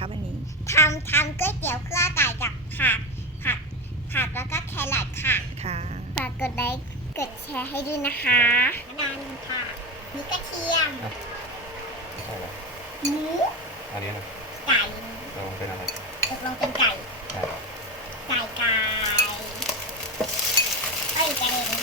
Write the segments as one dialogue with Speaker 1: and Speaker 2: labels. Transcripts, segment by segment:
Speaker 1: คะวันนี้
Speaker 2: ทำก๋วยเตี๋ยวเครื่องไก่กับผักแล้วก็แครอทค่ะ
Speaker 1: ค่ะ
Speaker 2: ฝากกดไลค์กดแชร์ให้ด้วยนะคะน้ำมันค่ะมีกระเทียมหมู
Speaker 3: อันนี้นะ
Speaker 2: ไก่
Speaker 3: เราลงเป็นอะไร
Speaker 2: ตกลงเป็นไก่
Speaker 3: ไก่
Speaker 2: เอ้ยกระเด็น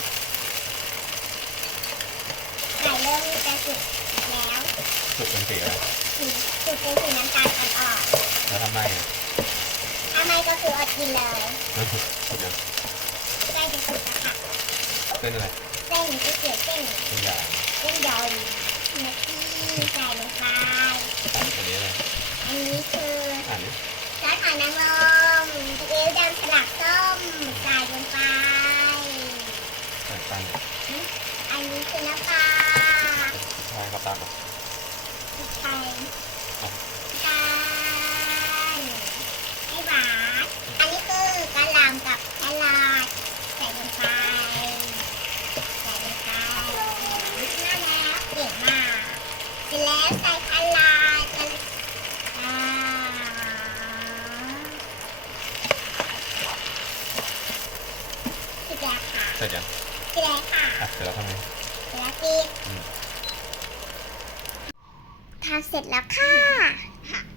Speaker 2: ไก่เริ่มจะสุกแล้ว
Speaker 3: สุกเป็นสีอะไร
Speaker 2: สุกเป็นสีน้ำตาลอ่อน
Speaker 3: แล้วทำไมอ่ะ
Speaker 2: ๆถ้าไม่ก็คืออดกินเลย
Speaker 3: สุกยัง
Speaker 2: ใกล้จะสุกแล้วค่ะ
Speaker 3: เส้นอะไร
Speaker 2: เส้นก๋วยเตี๋ยวเส้น
Speaker 3: ทุกอย่าง
Speaker 2: เส้นใหญ่เนื้อที่ใส่ลงไป
Speaker 3: อันนี้อะไร
Speaker 2: อันนี้คือ
Speaker 3: อ่านนี้
Speaker 2: ซอสหอยนางรมซีอิ๊วดำสลัดส้มใส่ลงไป
Speaker 3: ใส่ตังค์
Speaker 2: อันนี้คือน้ำปลา
Speaker 3: ใช่ครับตามมา
Speaker 2: พริกไทยกันให้หวานอันนี้คือกะหล่ำกับแครอทใส่ลงไปน่าแล้วเก่งมากเสร็จแล้วใส่แครอทเสร็จแล้วค่ะ
Speaker 3: เสร็จยัง
Speaker 2: เสร็จแล้วค่ะ
Speaker 3: เสร็จแล้วทำไง
Speaker 2: เสร็จแล้วปิดทำเสร็จแล้วค่ะ